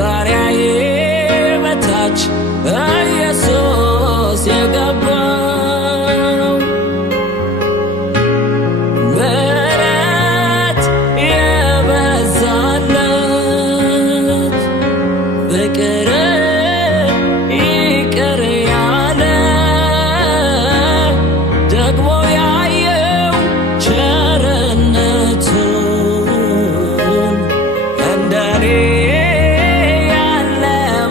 ከጣሪያዬ በታች ኢየሱስ የገባው ምሕረት የበዛለት ፍቅር ይቅር ያለ ደግሞ ያየው ቸርነቱን እንደኔ ያለ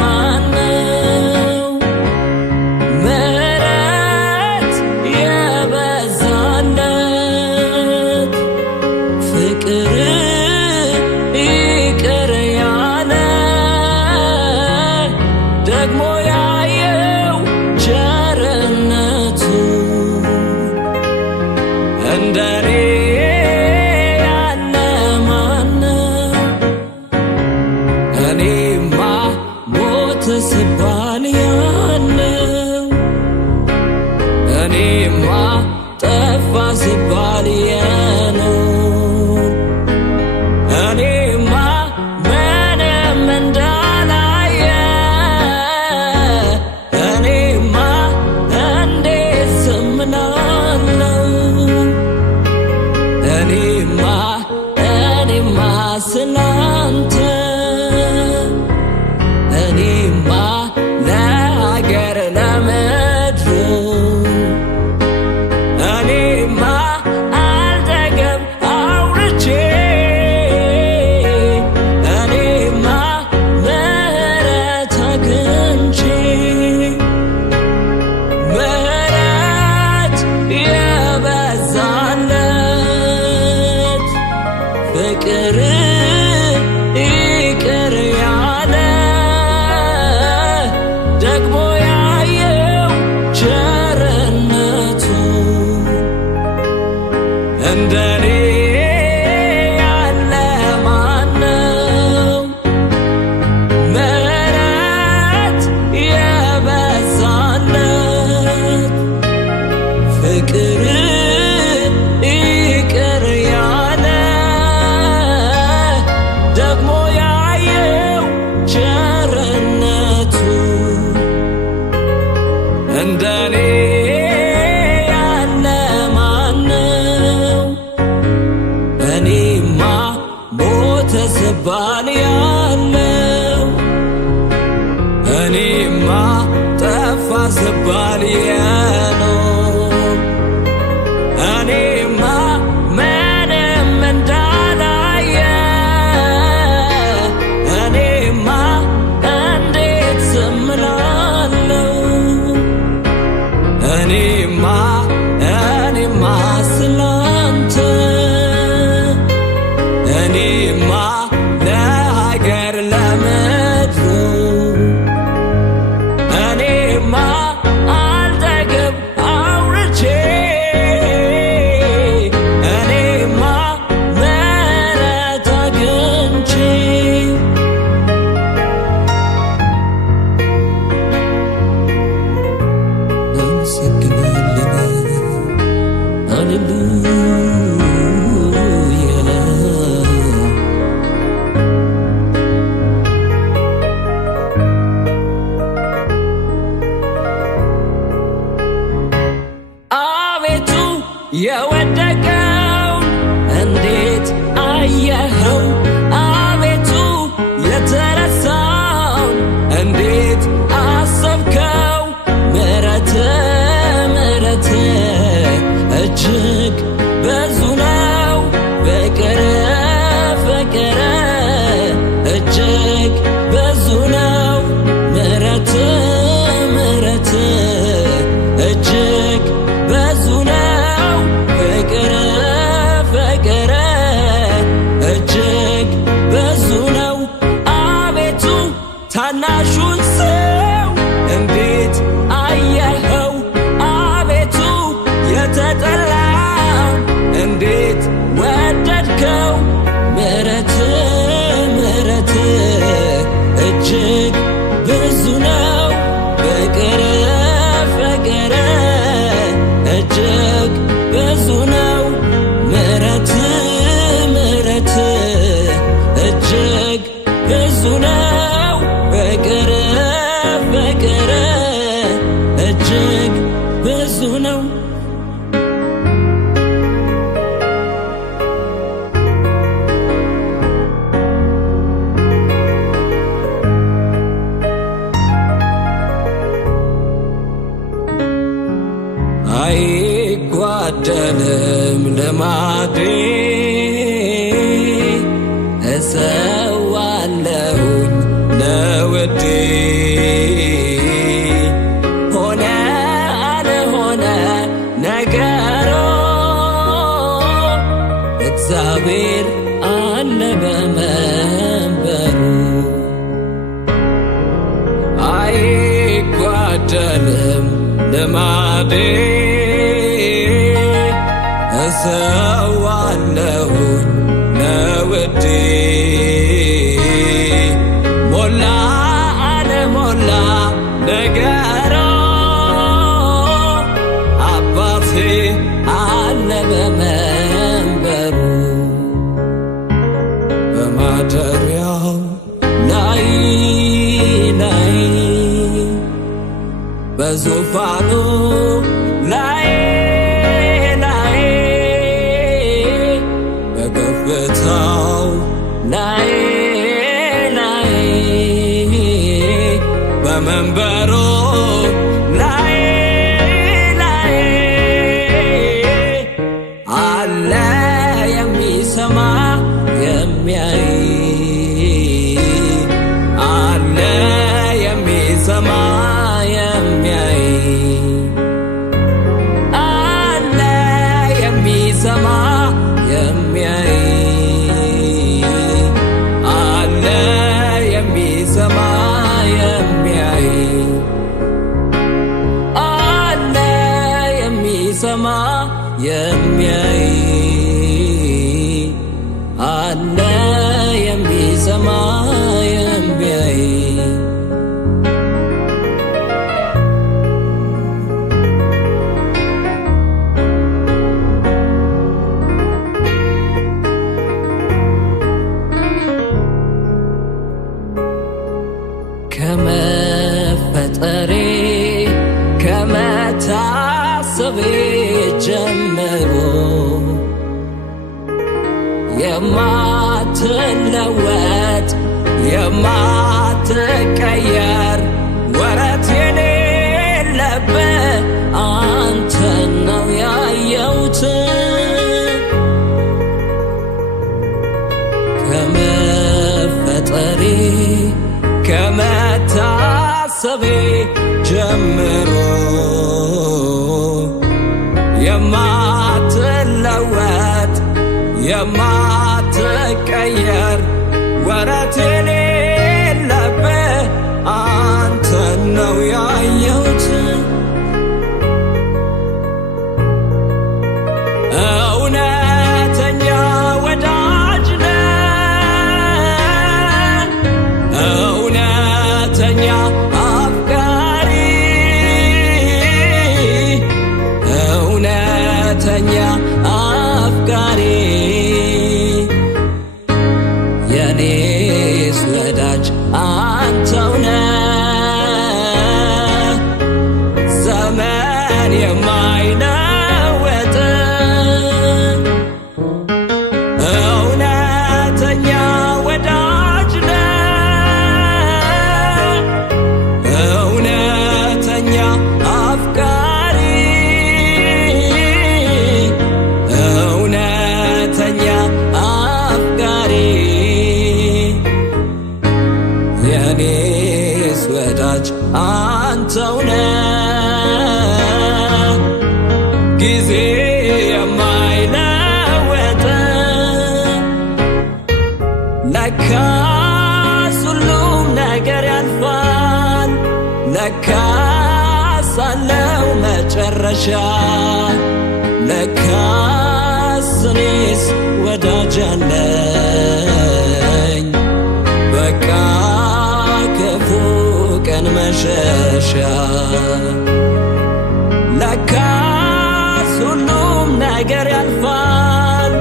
ማነው? ምሕረት የበዛለት ፍቅር ይቅር ያለ ደግሞ ያየው ቸርነቱን እንደኔ ያለ ማነው? እኔማ ሞት ስባል ያለው እኔማ ጠፋ ስባል የኖር እኔማ ምንም እንዳላየ እኔማ እንዴት ዝም እላለሁ? እኔማ ስላንተ እኔማ ለሀገር ለምድሩ እኔማ አልጠግብ አውርቼ እኔማ ምሕረት አግኝቼ ምሕረት የበዛለት ፍቅር ይቅር ያለ ደግሞ ያየው ቸርነቱን እንደኔ ያለ ማነው? ምሕረት የበዛለት ፍቅር ይቅር ያለ ደግሞ ያየው ቸርነቱን እንደኔ ያለ ማነው? እኔማ ሞተ ስባል ያለው እኔማ ጠፋ ስባል የኖር እኔማ ምንም እንዳላየ እኔማ እንዴት ዝም እላለሁ? እኔማ ስላንተ እኔማ ለሀገር ለምድሩ እኔማ አልጠግብ አውርቼ እኔማ ምሕረት አግኝቼ እናመሰግናለን። ሃሌሉያ አቤቱ የወደቀውን እንዴት አየኸው? አቤቱ የተረሳውን እንዴት አሰብከው? ምሕረት እጅግ ብዙ ነው። ፍቅር እጅግ ብዙ ነው። ምሕረት እጅግ ብዙ ነው። ፍቅር እጅግ ብዙ ነው። አቤቱ ታናሹን ሰው እንዴት አየኸው? አቤቱ የተጠላውን እንዴት ወደድከው? ምሕረት እጅግ ብዙ ነው። ፍቅር እጅግ ብዙ ነው። ምሕረት እጅግ ብዙ ነው። እጅግ ብዙ ነው። አይጓደልም ልማዴ እሰዋለሁኝ ለውዴ ሆነ አልሆነ ነገሮ እግዚአብሔር አለ በመንበሩ። አይጓደልም ልማዴ እሰዋለሁኝ ለውዴ ሞላ አልሞላ ነገሮ አባቴ አለ በመንበሩ። በማደሪያው ላይ በዙፋኑ ላይ በከፍታው ላይ በመንበሩ ላይ አለ የሚሰማ የሚያይ አለ የሚሰማ የሚያይ አለ የሚሰማ የሚያይ አለ የሚሰማ የሚያይ አለ የሚሰማ የሚያይ አለ የሚሰማ የሚያይ ከመፈጠሬ ከመታሰቤ ጀምሮ የማትለወጥ የማትቀየር ወረት የሌለብህ አንተን ነው ያየሁት። ከመፈጠሬ ከመታሰቤ ጀምሮ የማትለወጥ የማትቀየር ወረት የሌለብህ አንተን ነው ያየሁት። እውነተኛ ወዳጅ ነህ፣ እውነተኛ አፍቃሪ፣ እውነተኛ አፍቃሪ የኔስ ወዳጅ አንተው ነህ። ዘመን የማይለወጥ እውነተኛ ወዳጅ ነህ፣ እውነተኛ አፍቃሪ፣ እውነተኛ አፍቃሪ የኔስ ወዳጅ አንተው ነህ። ጊዜ የማይለወጥ ለካስ ሁሉም ነገር ያልፋል፣ ለካስ አለው መጨረሻ፣ ለካስ እኔስ ወዳጅ አለኝ በቃ ክፉ ቀን መሸሻ። ለካስ ሁሉም ነገር ያልፋል፣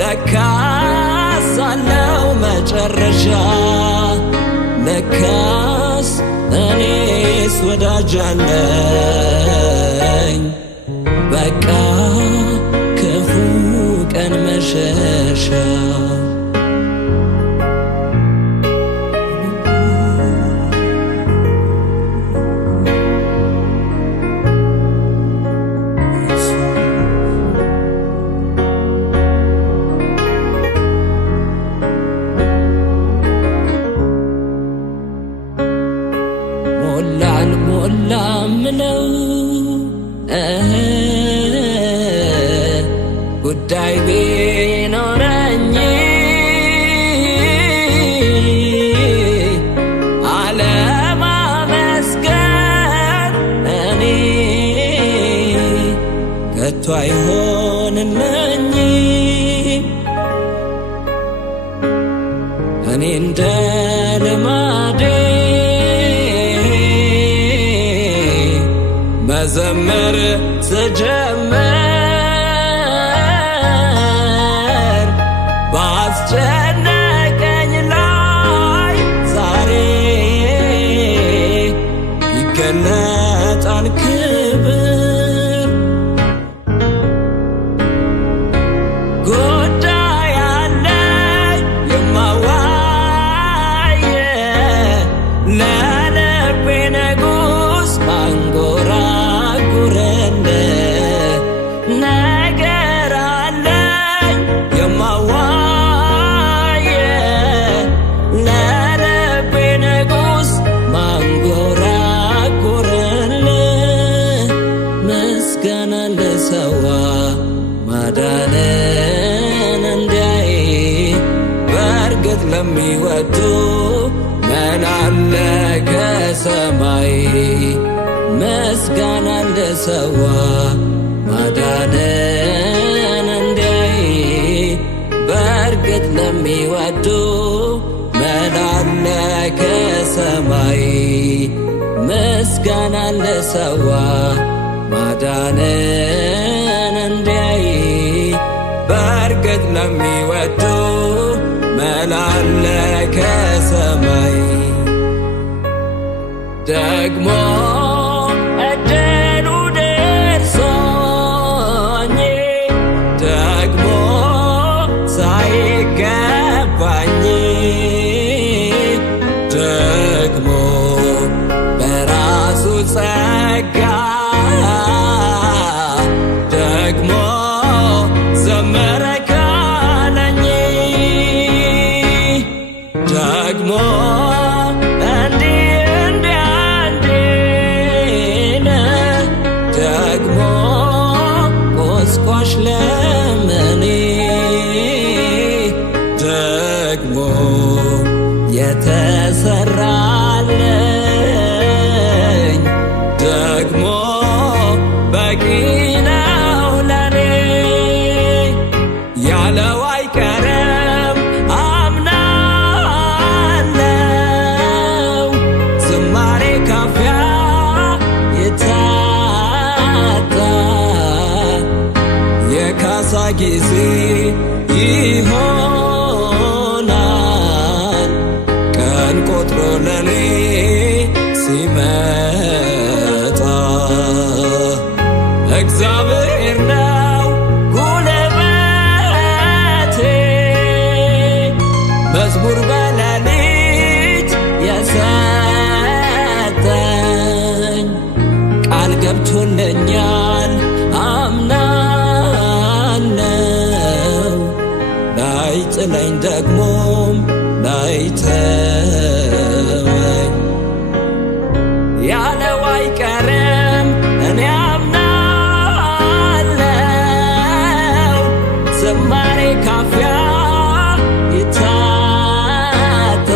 ለካስ አለው መጨረሻ፣ ለካስ እኔስ ወዳጅ አለኝ በቃ ክፉ ቀን መሸሻ ሞላ ምለው ጉዳይ ቢኖረኝ አለማመስገን እኔ ከቶ አይሆንልኝም እኔ እንደ ልማዴ መዘመር ስጀምር ባስጨነቀኝ ላይ ዛሬ ይገለጣል ክብር ጉዳይ አለኝ የማዋየ ለልቤ ንጉሥ አንጎራ ነገር አለኝ የማዋየ ለልቤ ንጉሥ ማንጎራጉርልህ ምስጋና ልሰዋ ማዳንን እንዲያይ በእርግጥ ለሚወዱ ምን አለ ከሰማይ ምስጋና ልሰዋ ማዳንን እንዲያይ በእርግጥ ለሚወዱ ምን አለ ከሰማይ ምስጋና ልሰዋ ማዳንን እንዲያይ በእርግጥ ለሚወዱ ምን አለ ከሰማይ ደግሞ እድሉ ደርሶኝ ደግሞ ሳይገባኝ ደግሞ በራሱ ጸጋ ደግሞ ዘመረ ካለኝ ደግሞ ቆስቋሽ ለምኔ ደግሞ የተሰራለኝ ደግሞ በቂ ነው ለኔ ያለው አይቀርም አምናለው ዝማሬ ካፊያ የካሳ ጊዜ ይሆናል ቀን ቆጥሮ ለኔ ሲመጣ እግዚአብሔር ነው ጉልበቴ መዝሙር በሌሊት የሰጠኝ ቃል ገብቶልኛል ላይጥለኝ ደግሞም ላይተወኝ ያለው አይቀርም እኔ አምናለው ዝማሬ ካፊያ ይታጣ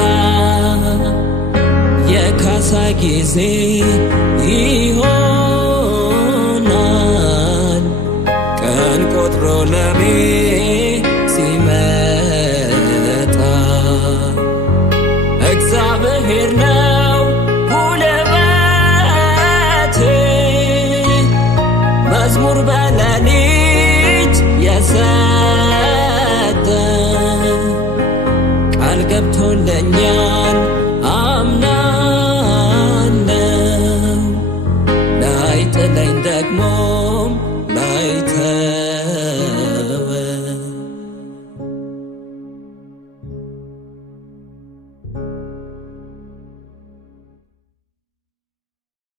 የካሳ ጊዜ ይሆናል ቀን ቆጥሮ ለኔ ሲመጣ እግዚአብሔር ነው ጉልበቴ መዝሙር በሌሊት የሰጠኝ ቃል ገብቶልኛል